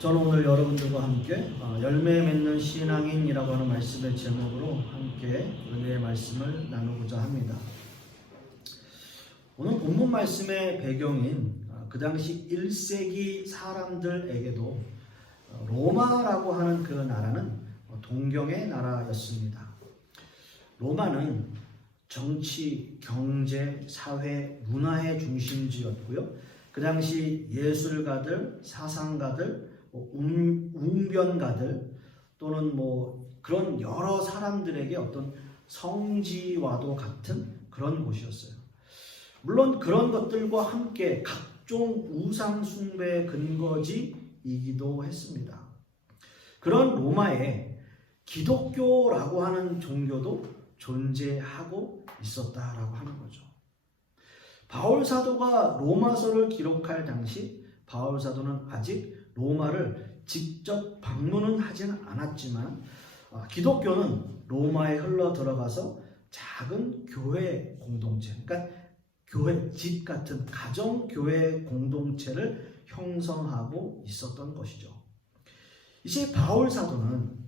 저는 오늘 여러분들과 함께 열매 맺는 신앙인이라고 하는 말씀의 제목으로 함께 은혜의 말씀을 나누고자 합니다. 오늘 본문 말씀의 배경인 그 당시 1세기 사람들에게도 로마라고 하는 그 나라는 동경의 나라였습니다. 로마는 정치, 경제, 사회, 문화의 중심지였고요. 그 당시 예술가들, 사상가들, 웅변가들 또는 그런 여러 사람들에게 어떤 성지와도 같은 그런 곳이었어요. 물론 그런 것들과 함께 각종 우상 숭배의 근거지이기도 했습니다. 그런 로마에 기독교라고 하는 종교도 존재하고 있었다라고 하는 거죠. 바울 사도가 로마서를 기록할 당시 바울 사도는 아직 로마를 직접 방문은 하지는 않았지만 기독교는 로마에 흘러 들어가서 작은 교회 공동체, 그러니까 교회 집 같은 가정 교회 공동체를 형성하고 있었던 것이죠. 이제 바울 사도는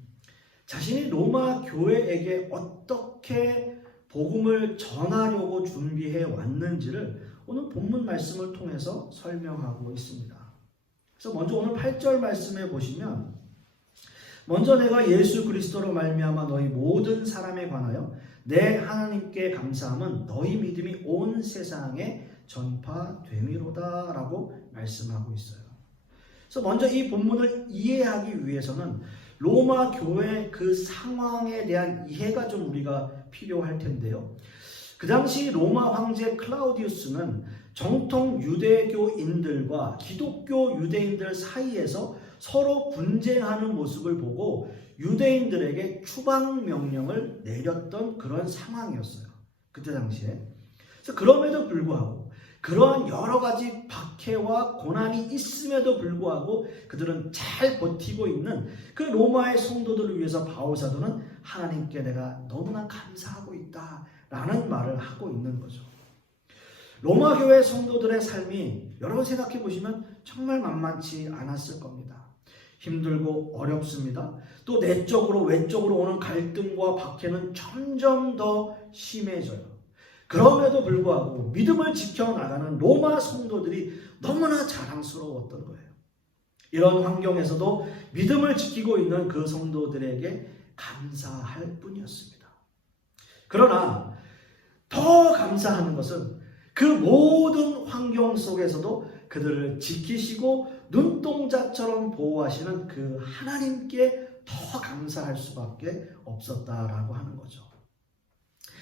자신이 로마 교회에게 어떻게 복음을 전하려고 준비해 왔는지를 오늘 본문 말씀을 통해서 설명하고 있습니다. 그래서 먼저 오늘 8절 말씀에 보시면 먼저 내가 예수 그리스도로 말미암아 너희 모든 사람에 관하여 내 하나님께 감사함은 너희 믿음이 온 세상에 전파됨이로다 라고 말씀하고 있어요. 그래서 먼저 이 본문을 이해하기 위해서는 로마 교회 그 상황에 대한 이해가 좀 우리가 필요할 텐데요. 그 당시 로마 황제 클라우디우스는 정통 유대교인들과 기독교 유대인들 사이에서 서로 분쟁하는 모습을 보고 유대인들에게 추방 명령을 내렸던 그런 상황이었어요. 그때 당시에. 그래서 그럼에도 불구하고 그러한 여러 가지 박해와 고난이 있음에도 불구하고 그들은 잘 버티고 있는 그 로마의 성도들을 위해서 바울 사도는 하나님께 내가 너무나 감사하고 있다라는 말을 하고 있는 거죠. 로마 교회 성도들의 삶이 여러분 생각해 보시면 정말 만만치 않았을 겁니다. 힘들고 어렵습니다. 또 내적으로 외적으로 오는 갈등과 박해는 점점 더 심해져요. 그럼에도 불구하고 믿음을 지켜나가는 로마 성도들이 너무나 자랑스러웠던 거예요. 이런 환경에서도 믿음을 지키고 있는 그 성도들에게 감사할 뿐이었습니다. 그러나 더 감사하는 것은 그 모든 환경 속에서도 그들을 지키시고 눈동자처럼 보호하시는 그 하나님께 더 감사할 수밖에 없었다라고 하는 거죠.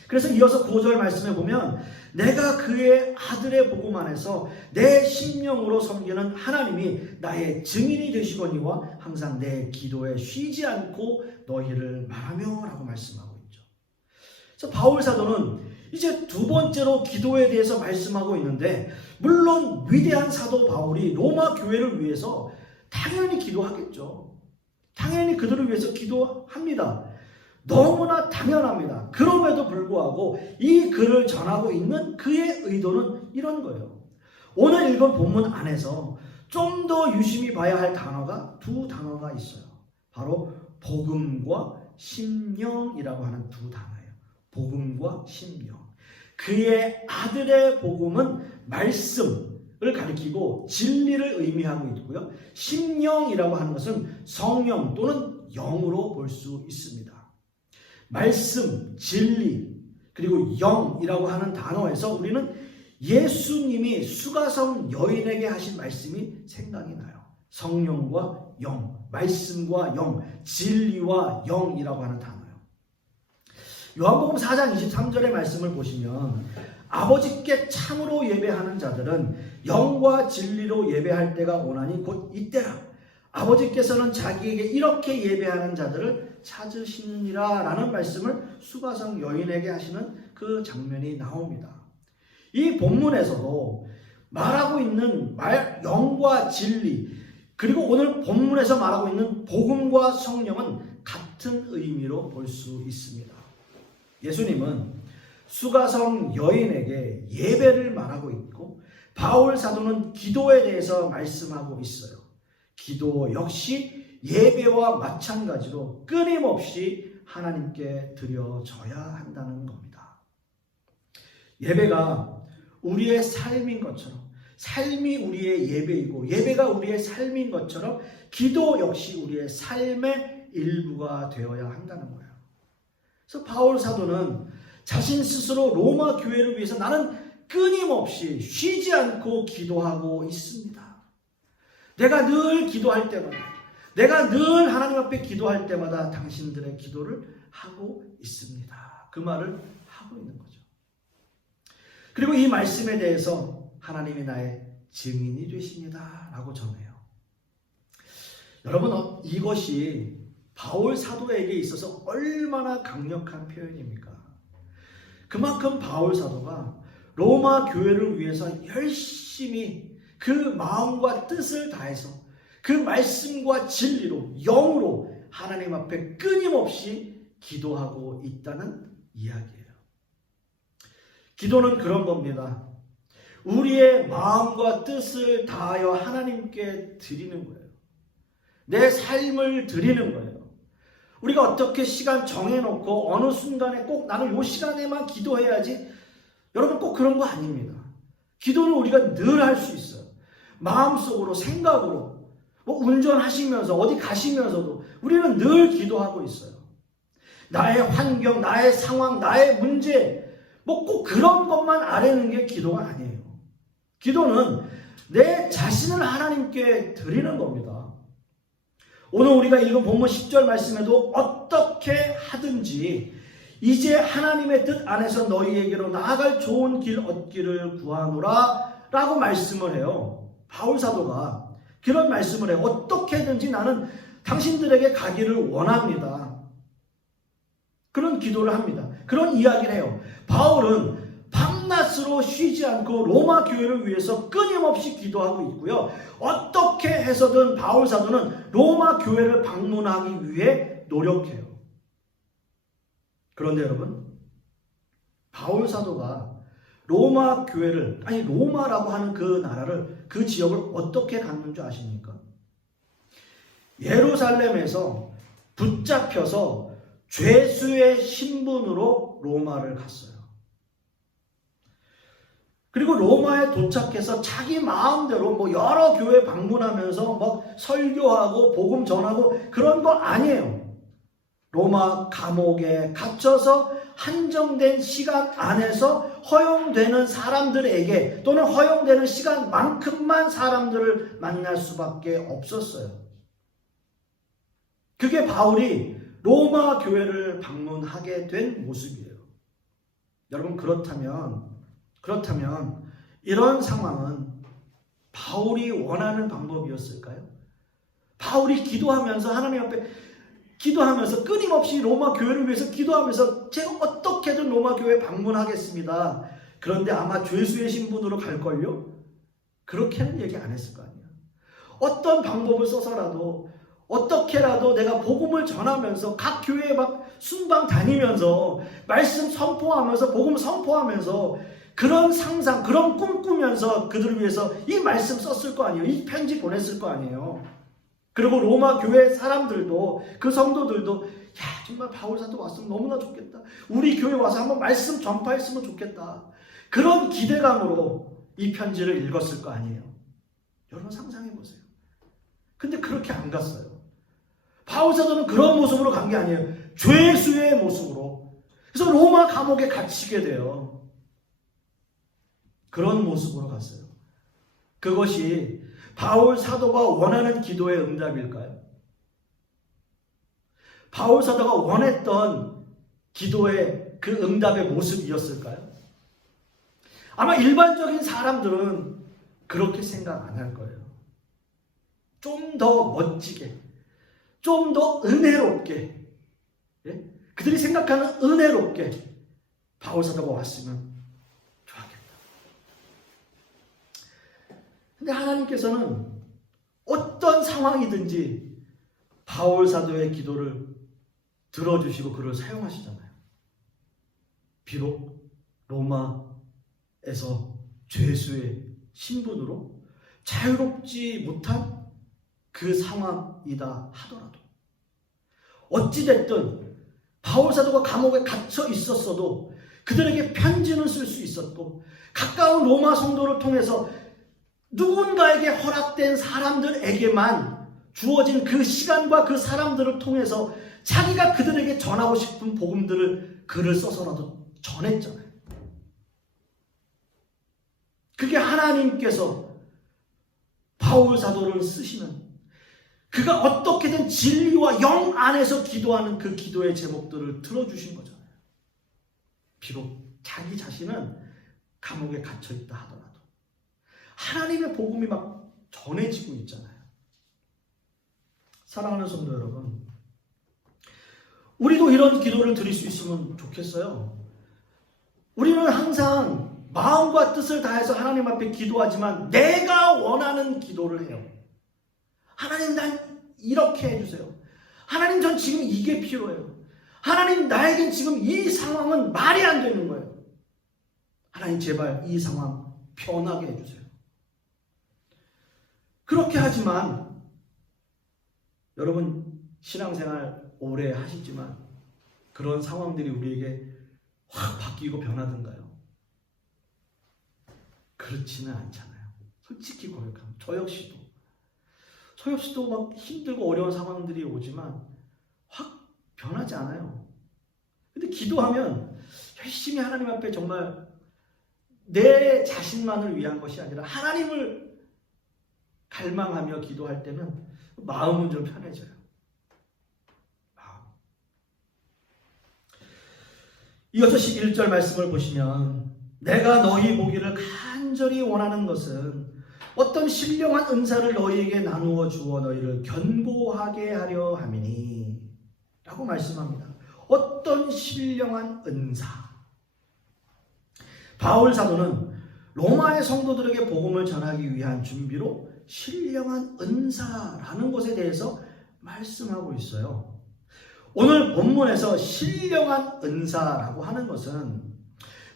그래서 이어서 9절 말씀에 보면 내가 그의 아들의 복음 안에서 내 심령으로 섬기는 하나님이 나의 증인이 되시거니와 항상 내 기도에 쉬지 않고 너희를 말하며 라고 말씀하고 있죠. 그래서 바울 사도는 이제 두 번째로 기도에 대해서 말씀하고 있는데 물론 위대한 사도 바울이 로마 교회를 위해서 당연히 기도하겠죠. 당연히 그들을 위해서 기도합니다. 너무나 당연합니다. 그럼에도 불구하고 이 글을 전하고 있는 그의 의도는 이런 거예요. 오늘 읽은 본문 안에서 좀 더 유심히 봐야 할 단어가 두 단어가 있어요. 바로 복음과 심령이라고 하는 두 단어예요. 복음과 심령. 그의 아들의 복음은 말씀을 가리키고 진리를 의미하고 있고요. 심령이라고 하는 것은 성령 또는 영으로 볼 수 있습니다. 말씀, 진리, 그리고 영이라고 하는 단어에서 우리는 예수님이 수가성 여인에게 하신 말씀이 생각이 나요. 성령과 영, 말씀과 영, 진리와 영이라고 하는 단어예요. 요한복음 4장 23절의 말씀을 보시면 아버지께 참으로 예배하는 자들은 영과 진리로 예배할 때가 오나니 곧 이때라. 아버지께서는 자기에게 이렇게 예배하는 자들을 찾으시느니라 라는 말씀을 수가성 여인에게 하시는 그 장면이 나옵니다. 이 본문에서도 말하고 있는 영과 진리 그리고 오늘 본문에서 말하고 있는 복음과 성령은 같은 의미로 볼 수 있습니다. 예수님은 수가성 여인에게 예배를 말하고 있고 바울 사도는 기도에 대해서 말씀하고 있어요. 기도 역시 예배와 마찬가지로 끊임없이 하나님께 드려져야 한다는 겁니다. 예배가 우리의 삶인 것처럼, 삶이 우리의 예배이고 예배가 우리의 삶인 것처럼 기도 역시 우리의 삶의 일부가 되어야 한다는 거예요. 그래서 바울 사도는 자신 스스로 로마 교회를 위해서 나는 끊임없이 쉬지 않고 기도하고 있습니다. 내가 늘 기도할 때마다, 내가 늘 하나님 앞에 기도할 때마다 당신들의 기도를 하고 있습니다. 그 말을 하고 있는 거죠. 그리고 이 말씀에 대해서 하나님이 나의 증인이 되십니다 라고 전해요. 여러분, 이것이 바울 사도에게 있어서 얼마나 강력한 표현입니까? 그만큼 바울 사도가 로마 교회를 위해서 열심히 그 마음과 뜻을 다해서 그 말씀과 진리로 영으로 하나님 앞에 끊임없이 기도하고 있다는 이야기예요. 기도는 그런 겁니다. 우리의 마음과 뜻을 다하여 하나님께 드리는 거예요. 내 삶을 드리는 거예요. 우리가 어떻게 시간 정해놓고 어느 순간에 꼭 나는 이 시간에만 기도해야지, 여러분 꼭 그런 거 아닙니다. 기도는 우리가 늘 할 수 있어요. 마음속으로, 생각으로, 운전하시면서 어디 가시면서도 우리는 늘 기도하고 있어요. 나의 환경, 나의 상황, 나의 문제, 꼭 그런 것만 아뢰는 게 기도가 아니에요. 기도는 내 자신을 하나님께 드리는 겁니다. 오늘 우리가 읽은 본문 10절 말씀에도 어떻게 하든지 이제 하나님의 뜻 안에서 너희에게로 나아갈 좋은 길 얻기를 구하노라 라고 말씀을 해요. 바울 사도가 그런 말씀을 해요. 어떻게든지 나는 당신들에게 가기를 원합니다. 그런 기도를 합니다. 그런 이야기를 해요. 바울은 밤낮으로 쉬지 않고 로마 교회를 위해서 끊임없이 기도하고 있고요. 어떻게 해서든 바울 사도는 로마 교회를 방문하기 위해 노력해요. 그런데 여러분, 바울 사도가 로마 교회를, 아니 로마라고 하는 그 나라를, 그 지역을 어떻게 갔는 줄 아십니까? 예루살렘에서 붙잡혀서 죄수의 신분으로 로마를 갔어요. 그리고 로마에 도착해서 자기 마음대로 여러 교회 방문하면서 설교하고 복음 전하고 그런 거 아니에요. 로마 감옥에 갇혀서 한정된 시간 안에서 허용되는 사람들에게 또는 허용되는 시간만큼만 사람들을 만날 수밖에 없었어요. 그게 바울이 로마 교회를 방문하게 된 모습이에요. 여러분, 그렇다면 이런 상황은 바울이 원하는 방법이었을까요? 바울이 기도하면서 하나님 앞에 기도하면서 끊임없이 로마 교회를 위해서 기도하면서 제가 어떻게든 로마 교회 방문하겠습니다. 그런데 아마 죄수의 신분으로 갈걸요? 그렇게는 얘기 안 했을 거 아니에요. 어떤 방법을 써서라도 어떻게라도 내가 복음을 전하면서 각 교회에 순방 다니면서 말씀 선포하면서 복음 선포하면서 그런 상상, 그런 꿈꾸면서 그들을 위해서 이 말씀 썼을 거 아니에요. 이 편지 보냈을 거 아니에요. 그리고 로마 교회 사람들도, 그 성도들도 정말 바울 사도 왔으면 너무나 좋겠다. 우리 교회 와서 한번 말씀 전파했으면 좋겠다. 그런 기대감으로 이 편지를 읽었을 거 아니에요. 여러분 상상해 보세요. 근데 그렇게 안 갔어요. 바울 사도는 그런 모습으로 간 게 아니에요. 죄수의 모습으로. 그래서 로마 감옥에 갇히게 돼요. 그런 모습으로 갔어요. 그것이 바울 사도가 원하는 기도의 응답일까요? 바울 사도가 원했던 기도의 그 응답의 모습이었을까요? 아마 일반적인 사람들은 그렇게 생각 안 할 거예요. 좀 더 멋지게, 좀 더 은혜롭게, 그들이 생각하는 은혜롭게 바울 사도가 왔으면 좋았겠다. 근데 하나님께서는 어떤 상황이든지 바울 사도의 기도를 들어주시고 그를 사용하시잖아요. 비록 로마에서 죄수의 신분으로 자유롭지 못한 그 상황이다 하더라도, 어찌됐든 바울 사도가 감옥에 갇혀 있었어도 그들에게 편지는 쓸 수 있었고, 가까운 로마 성도를 통해서 누군가에게 허락된 사람들에게만 주어진 그 시간과 그 사람들을 통해서 자기가 그들에게 전하고 싶은 복음들을 글을 써서라도 전했잖아요. 그게 하나님께서 바울 사도를 쓰시는, 그가 어떻게든 진리와 영 안에서 기도하는 그 기도의 제목들을 들어주신 거잖아요. 비록 자기 자신은 감옥에 갇혀있다 하더라도 하나님의 복음이 막 전해지고 있잖아요. 사랑하는 성도 여러분, 우리도 이런 기도를 드릴 수 있으면 좋겠어요. 우리는 항상 마음과 뜻을 다해서 하나님 앞에 기도하지만 내가 원하는 기도를 해요. 하나님, 난 이렇게 해주세요. 하나님, 전 지금 이게 필요해요. 하나님, 나에겐 지금 이 상황은 말이 안 되는 거예요. 하나님, 제발 이 상황 편하게 해주세요. 그렇게 하지만 여러분, 신앙생활 오래 하시지만 그런 상황들이 우리에게 확 바뀌고 변하던가요? 그렇지는 않잖아요. 솔직히 고백하면 저 역시도 막 힘들고 어려운 상황들이 오지만 확 변하지 않아요. 근데 기도하면 열심히 하나님 앞에 정말 내 자신만을 위한 것이 아니라 하나님을 갈망하며 기도할 때는 마음은 좀 편해져요. 이어서 11절 말씀을 보시면, 내가 너희 보기를 간절히 원하는 것은 어떤 신령한 은사를 너희에게 나누어 주어 너희를 견고하게 하려 함이니 라고 말씀합니다. 어떤 신령한 은사. 바울 사도는 로마의 성도들에게 복음을 전하기 위한 준비로 신령한 은사라는 것에 대해서 말씀하고 있어요. 오늘 본문에서 신령한 은사라고 하는 것은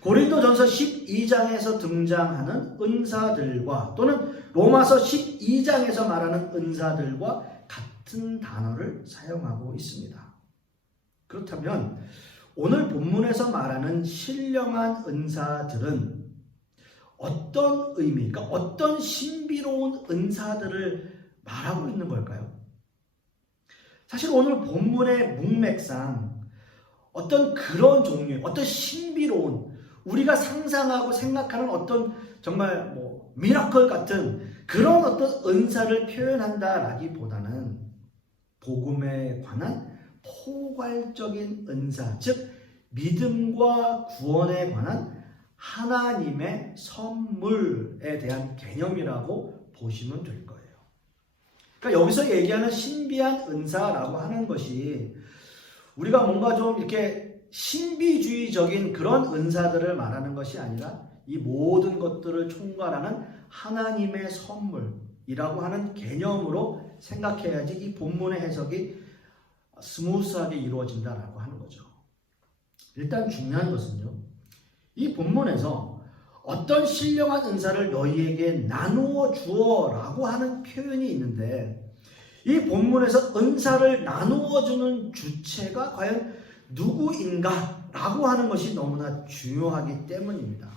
고린도전서 12장에서 등장하는 은사들과 또는 로마서 12장에서 말하는 은사들과 같은 단어를 사용하고 있습니다. 그렇다면 오늘 본문에서 말하는 신령한 은사들은 어떤 의미일까? 어떤 신비로운 은사들을 말하고 있는 걸까요? 사실 오늘 본문의 문맥상 어떤 그런 종류의, 어떤 신비로운, 우리가 상상하고 생각하는 어떤 정말 미라클 같은 그런 어떤 은사를 표현한다라기보다는 복음에 관한 포괄적인 은사, 즉 믿음과 구원에 관한 하나님의 선물에 대한 개념이라고 보시면 될 거예요. 그러니까 여기서 얘기하는 신비한 은사라고 하는 것이 우리가 뭔가 좀 이렇게 신비주의적인 그런 은사들을 말하는 것이 아니라 이 모든 것들을 총괄하는 하나님의 선물이라고 하는 개념으로 생각해야지 이 본문의 해석이 스무스하게 이루어진다라고 하는 거죠. 일단 중요한 것은요, 이 본문에서 어떤 신령한 은사를 너희에게 나누어 주어라고 하는 표현이 있는데, 이 본문에서 은사를 나누어 주는 주체가 과연 누구인가 라고 하는 것이 너무나 중요하기 때문입니다.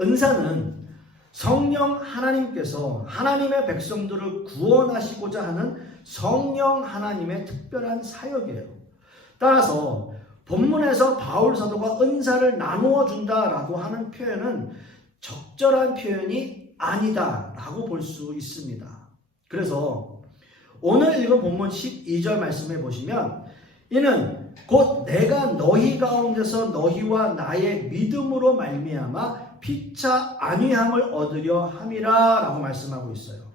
은사는 성령 하나님께서 하나님의 백성들을 구원하시고자 하는 성령 하나님의 특별한 사역이에요. 따라서 본문에서 바울 사도가 은사를 나누어 준다라고 하는 표현은 적절한 표현이 아니다라고 볼 수 있습니다. 그래서 오늘 읽은 본문 12절 말씀해 보시면, 이는 곧 내가 너희 가운데서 너희와 나의 믿음으로 말미암아 피차 안위함을 얻으려 함이라 라고 말씀하고 있어요.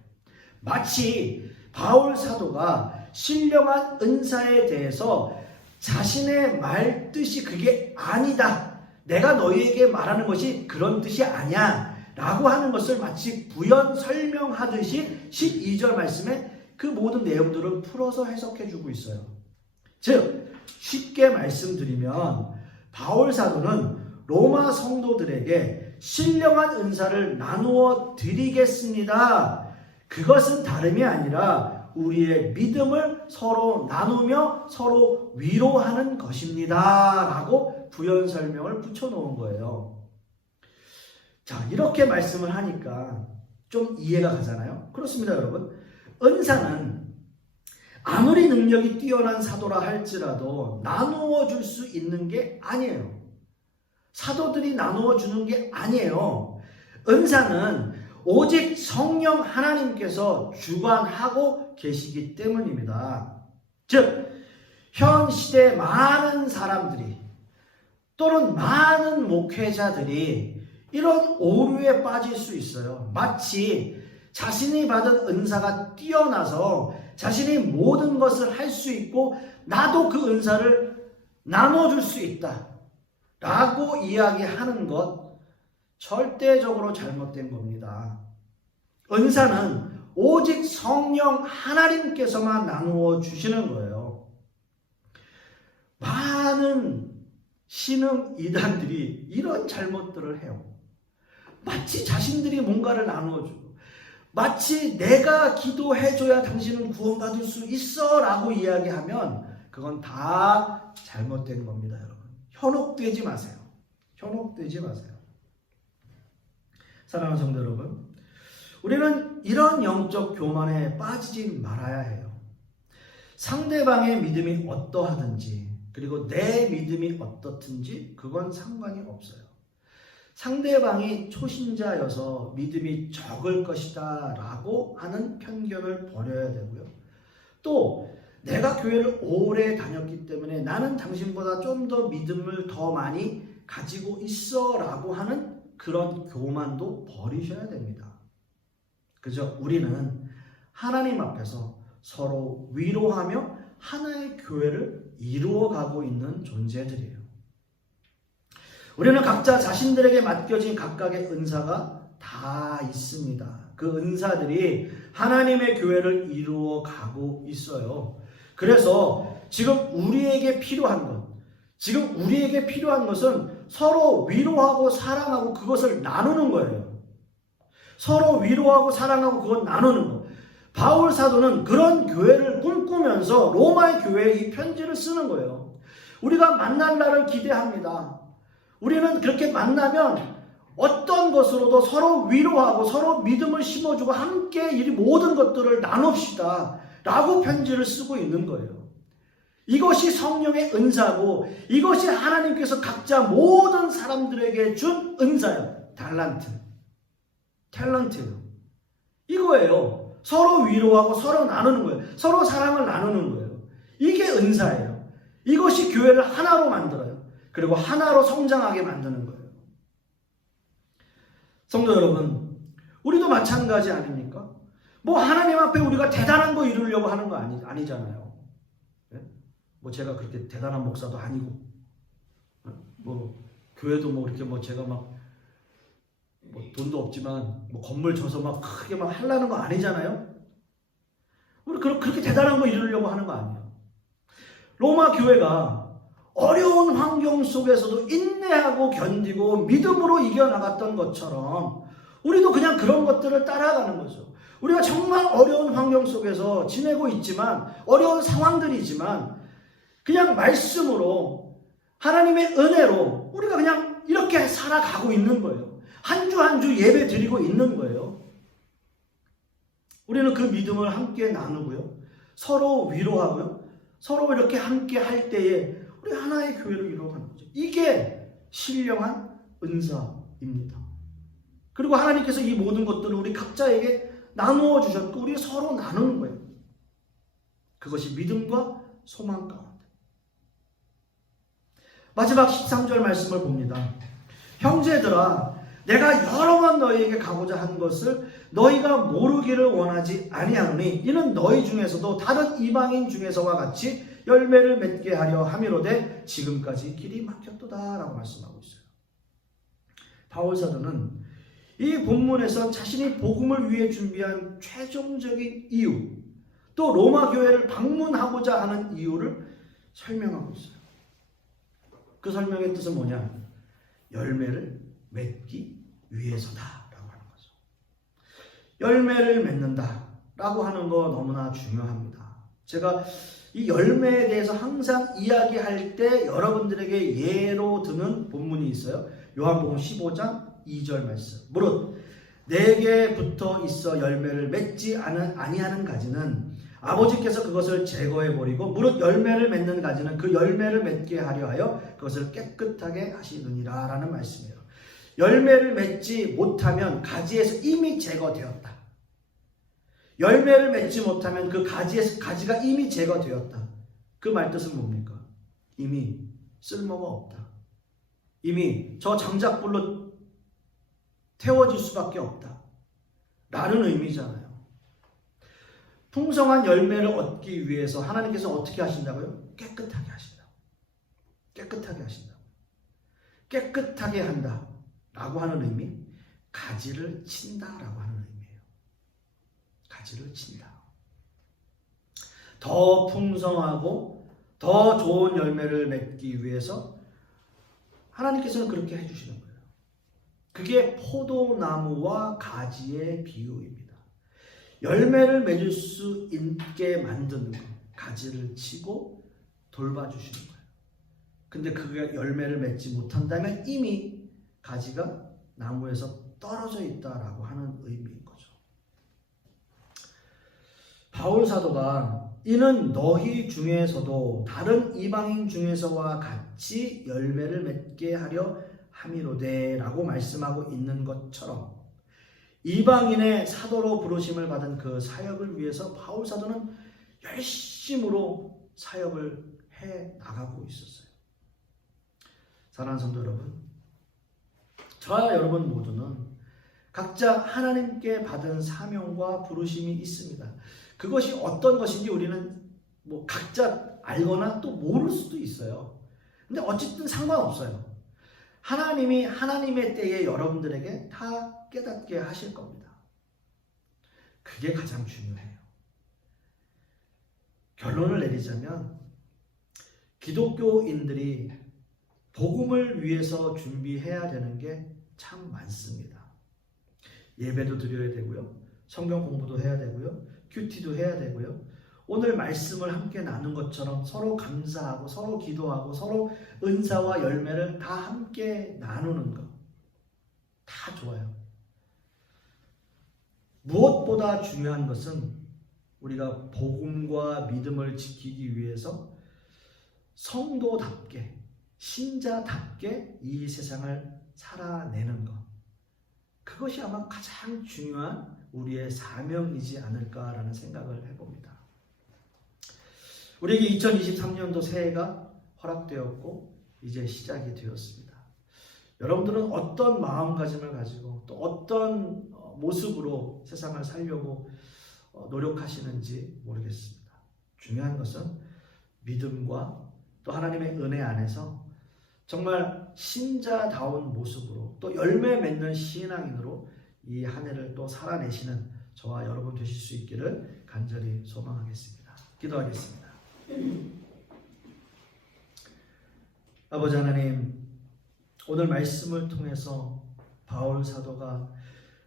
마치 바울 사도가 신령한 은사에 대해서 자신의 말 뜻이 그게 아니다, 내가 너희에게 말하는 것이 그런 뜻이 아니야 라고 하는 것을 마치 부연 설명하듯이 12절 말씀에 그 모든 내용들을 풀어서 해석해 주고 있어요. 즉 쉽게 말씀드리면 바울 사도는 로마 성도들에게 신령한 은사를 나누어 드리겠습니다, 그것은 다름이 아니라 우리의 믿음을 서로 나누며 서로 위로하는 것입니다. 라고 부연 설명을 붙여놓은 거예요. 자, 이렇게 말씀을 하니까 좀 이해가 가잖아요. 그렇습니다, 여러분. 은사는 아무리 능력이 뛰어난 사도라 할지라도 나누어 줄 수 있는 게 아니에요. 사도들이 나누어 주는 게 아니에요. 은사는 오직 성령 하나님께서 주관하고 계시기 때문입니다. 즉, 현 시대 많은 사람들이 또는 많은 목회자들이 이런 오류에 빠질 수 있어요. 마치 자신이 받은 은사가 뛰어나서 자신이 모든 것을 할 수 있고 나도 그 은사를 나눠줄 수 있다 라고 이야기하는 것 절대적으로 잘못된 겁니다. 은사는 오직 성령 하나님께서만 나누어 주시는 거예요. 많은 신흥 이단들이 이런 잘못들을 해요. 마치 자신들이 뭔가를 나누어주고 마치 내가 기도해줘야 당신은 구원받을 수 있어 라고 이야기하면 그건 다 잘못된 겁니다. 여러분, 현혹되지 마세요. 현혹되지 마세요. 사랑하는 성도 여러분, 우리는 이런 영적 교만에 빠지지 말아야 해요. 상대방의 믿음이 어떠하든지 그리고 내 믿음이 어떻든지 그건 상관이 없어요. 상대방이 초신자여서 믿음이 적을 것이다 라고 하는 편견을 버려야 되고요. 또 내가 교회를 오래 다녔기 때문에 나는 당신보다 좀 더 믿음을 더 많이 가지고 있어 라고 하는 그런 교만도 버리셔야 됩니다. 그죠? 우리는 하나님 앞에서 서로 위로하며 하나의 교회를 이루어가고 있는 존재들이에요. 우리는 각자 자신들에게 맡겨진 각각의 은사가 다 있습니다. 그 은사들이 하나님의 교회를 이루어가고 있어요. 그래서 지금 우리에게 필요한 것은 서로 위로하고 사랑하고 그것을 나누는 거예요. 서로 위로하고 사랑하고 그걸 나누는 거. 바울 사도는 그런 교회를 꿈꾸면서 로마의 교회에 이 편지를 쓰는 거예요. 우리가 만날 날을 기대합니다. 우리는 그렇게 만나면 어떤 것으로도 서로 위로하고 서로 믿음을 심어주고 함께 이 모든 것들을 나눕시다 라고 편지를 쓰고 있는 거예요. 이것이 성령의 은사고 이것이 하나님께서 각자 모든 사람들에게 준 은사예요. 탤런트예요. 이거예요. 서로 위로하고 서로 나누는 거예요. 서로 사랑을 나누는 거예요. 이게 은사예요. 이것이 교회를 하나로 만들어요. 그리고 하나로 성장하게 만드는 거예요. 성도 여러분, 우리도 마찬가지 아닙니까? 뭐 하나님 앞에 우리가 대단한 거 이루려고 하는 거 아니잖아요. 네? 뭐 제가 그렇게 대단한 목사도 아니고, 뭐 교회도 뭐 이렇게 뭐 제가 막 뭐 돈도 없지만 뭐 건물 쳐서 막 크게 막 하려는 거 아니잖아요. 우리 그렇게 대단한 거 이루려고 하는 거 아니에요. 로마 교회가 어려운 환경 속에서도 인내하고 견디고 믿음으로 이겨나갔던 것처럼 우리도 그냥 그런 것들을 따라가는 거죠. 우리가 정말 어려운 환경 속에서 지내고 있지만 어려운 상황들이지만 그냥 말씀으로 하나님의 은혜로 우리가 그냥 이렇게 살아가고 있는 거예요. 한 주 한 주 예배 드리고 있는 거예요. 우리는 그 믿음을 함께 나누고요. 서로 위로하고요. 서로 이렇게 함께 할 때에 우리 하나의 교회를 이루어가는 거죠. 이게 신령한 은사입니다. 그리고 하나님께서 이 모든 것들을 우리 각자에게 나누어 주셨고 우리 서로 나누는 거예요. 그것이 믿음과 소망 가운데. 마지막 13절 말씀을 봅니다. 형제들아, 내가 여러 번 너희에게 가고자 한 것을 너희가 모르기를 원하지 아니하노니 이는 너희 중에서도 다른 이방인 중에서와 같이 열매를 맺게 하려 함이로되 지금까지 길이 막혔도다 라고 말씀하고 있어요. 바울 사도는 이 본문에서 자신이 복음을 위해 준비한 최종적인 이유, 또 로마 교회를 방문하고자 하는 이유를 설명하고 있어요. 그 설명의 뜻은 뭐냐? 열매를 맺기 위해서다 라고 하는 거죠. 열매를 맺는다라고 하는 거 너무나 중요합니다. 제가 이 열매에 대해서 항상 이야기할 때 여러분들에게 예로 드는 본문이 있어요. 요한복음 15장 2절 말씀. 무릇 내게 붙어 있어 열매를 맺지 아니하는 가지는 아버지께서 그것을 제거해 버리고 무릇 열매를 맺는 가지는 그 열매를 맺게 하려 하여 그것을 깨끗하게 하시느니라 라는 말씀이에요. 열매를 맺지 못하면 가지에서 이미 제거되었다. 열매를 맺지 못하면 그 가지가 이미 제거되었다. 그 말뜻은 뭡니까? 이미 쓸모가 없다. 이미 저 장작불로 태워질 수밖에 없다. 라는 의미잖아요. 풍성한 열매를 얻기 위해서 하나님께서 어떻게 하신다고요? 깨끗하게 하신다고. 깨끗하게 하신다고. 깨끗하게 한다. 라고 하는 의미, 가지를 친다라고 하는 의미예요. 가지를 친다. 더 풍성하고 더 좋은 열매를 맺기 위해서 하나님께서는 그렇게 해주시는 거예요. 그게 포도나무와 가지의 비유입니다. 열매를 맺을 수 있게 만드는 거, 가지를 치고 돌봐주시는 거예요. 근데 그게 열매를 맺지 못한다면 이미 가지가 나무에서 떨어져 있다라고 하는 의미인 거죠. 바울 사도가 이는 너희 중에서도 다른 이방인 중에서와 같이 열매를 맺게 하려 함이로되 라고 말씀하고 있는 것처럼 이방인의 사도로 부르심을 받은 그 사역을 위해서 바울 사도는 열심으로 사역을 해 나가고 있었어요. 사랑하는 성도 여러분, 저와 여러분 모두는 각자 하나님께 받은 사명과 부르심이 있습니다. 그것이 어떤 것인지 우리는 각자 알거나 또 모를 수도 있어요. 근데 어쨌든 상관없어요. 하나님이 하나님의 때에 여러분들에게 다 깨닫게 하실 겁니다. 그게 가장 중요해요. 결론을 내리자면 기독교인들이 복음을 위해서 준비해야 되는 게 참 많습니다. 예배도 드려야 되고요. 성경 공부도 해야 되고요. 큐티도 해야 되고요. 오늘 말씀을 함께 나눈 것처럼 서로 감사하고 서로 기도하고 서로 은사와 열매를 다 함께 나누는 것. 다 좋아요. 무엇보다 중요한 것은 우리가 복음과 믿음을 지키기 위해서 성도답게 신자답게 이 세상을 살아내는 것. 그것이 아마 가장 중요한 우리의 사명이지 않을까라는 생각을 해봅니다. 우리에게 2023년도 새해가 허락되었고 이제 시작이 되었습니다. 여러분들은 어떤 마음가짐을 가지고 또 어떤 모습으로 세상을 살려고 노력하시는지 모르겠습니다. 중요한 것은 믿음과 또 하나님의 은혜 안에서 정말 신자다운 모습으로 또 열매 맺는 신앙인으로 이 한 해를 또 살아내시는 저와 여러분 되실 수 있기를 간절히 소망하겠습니다. 기도하겠습니다. 아버지 하나님, 오늘 말씀을 통해서 바울 사도가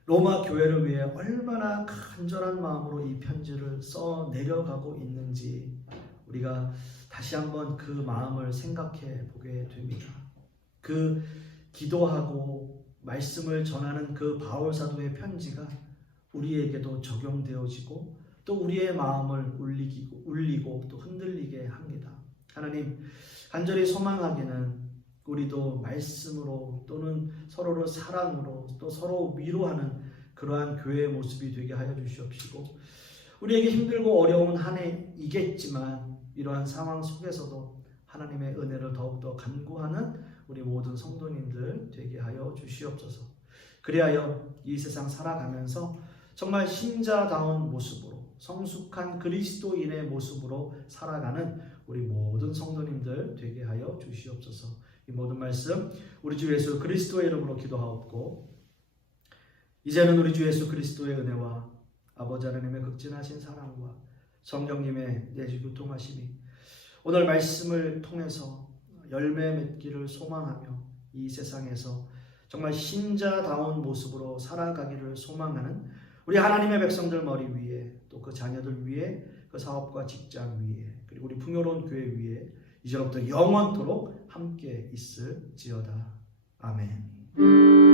로마 교회를 위해 얼마나 간절한 마음으로 이 편지를 써 내려가고 있는지 우리가 다시 한번 그 마음을 생각해 보게 됩니다. 그 기도하고 말씀을 전하는 그 바울 사도의 편지가 우리에게도 적용되어지고 또 우리의 마음을 울리고 또 흔들리게 합니다. 하나님, 간절히 소망하기는 우리도 말씀으로 또는 서로를 사랑으로 또 서로 위로하는 그러한 교회의 모습이 되게 하여 주시옵시고, 우리에게 힘들고 어려운 한 해이겠지만 이러한 상황 속에서도 하나님의 은혜를 더욱더 간구하는 우리 모든 성도님들 되게 하여 주시옵소서. 그리하여 이 세상 살아가면서 정말 신자다운 모습으로 성숙한 그리스도인의 모습으로 살아가는 우리 모든 성도님들 되게 하여 주시옵소서. 이 모든 말씀 우리 주 예수 그리스도의 이름으로 기도하옵고, 이제는 우리 주 예수 그리스도의 은혜와 아버지 하나님의 극진하신 사랑과 성령님의 내주 교통하심이 오늘 말씀을 통해서 열매 맺기를 소망하며 이 세상에서 정말 신자다운 모습으로 살아가기를 소망하는 우리 하나님의 백성들 머리 위에, 또 그 자녀들 위에, 그 사업과 직장 위에, 그리고 우리 풍요로운 교회 위에 이제로부터 영원토록 함께 있을지어다. 아멘.